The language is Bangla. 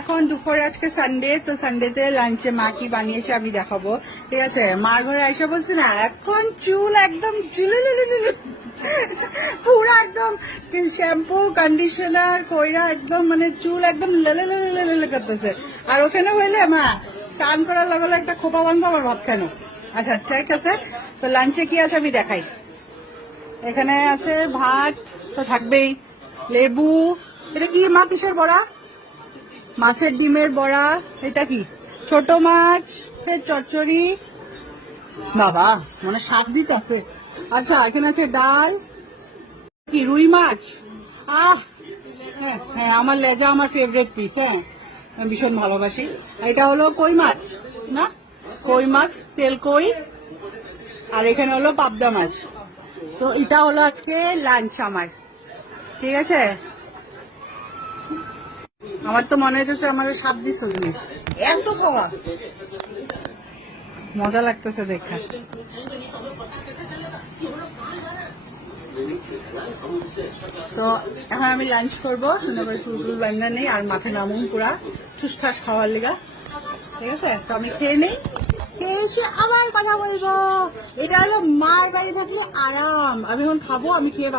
এখন দুপুরে আজকে সানডে, তো সানডেতে লাঞ্চে মা কি বানিয়েছে আমি দেখাবো, ঠিক আছে। মার ঘরে আইসা বলছি না, এখন চুল একদম পুরা একদম শ্যাম্পু কন্ডিশনার কইরা একদম মানে চুল একদম লেলে লেলে লেলে করতেছে। আর ওখানে হইলে মা স্নান করার লাগলে একটা খোপা বান্ধব আমার ভাত কেন। আচ্ছা ঠিক আছে, তো লাঞ্চে কি আছে আমি দেখাই। এখানে আছে ভাত তো থাকবেই, লেবু, এটা কি মা কিসের বড়া? মাছের ডিমের বড়া। এটা কি? ছোট মাছ, ফের চচ্চড়ি। বাবা মানে স্বাদ দিতে আছে। আচ্ছা এখানে আছে ডাল, কি রুই মাছ। আহ হ্যাঁ হ্যাঁ, আমার লেজা আমার ফেভারিট পিস, হ্যাঁ আমি ভীষণ ভালোবাসি। এটা হলো কই মাছ, না কই মাছ, তেল কই। আর এখানে হলো পাবদা মাছ। তো এটা হলো আজকে লাঞ্চ আমার, ঠিক আছে। আমার তো মনে হচ্ছে আমার স্বাদ দিচ্ছ তুমি, এত খাওয়া মজা লাগতেছে দেখা। তো এখন আমি লাঞ্চ করবো, সুন্দর করে চুল টুল বান্না নেই আর মাঠে নামুন পুরা ঠুসঠাস খাওয়ার লিগা, ঠিক আছে। তো আমি খেয়ে নেই, খেয়ে এসে আবার কথা বলবো। এটা হলো মায়ের বাড়ি থাকলে আরাম। আমি এখন খাবো, আমি খেয়ে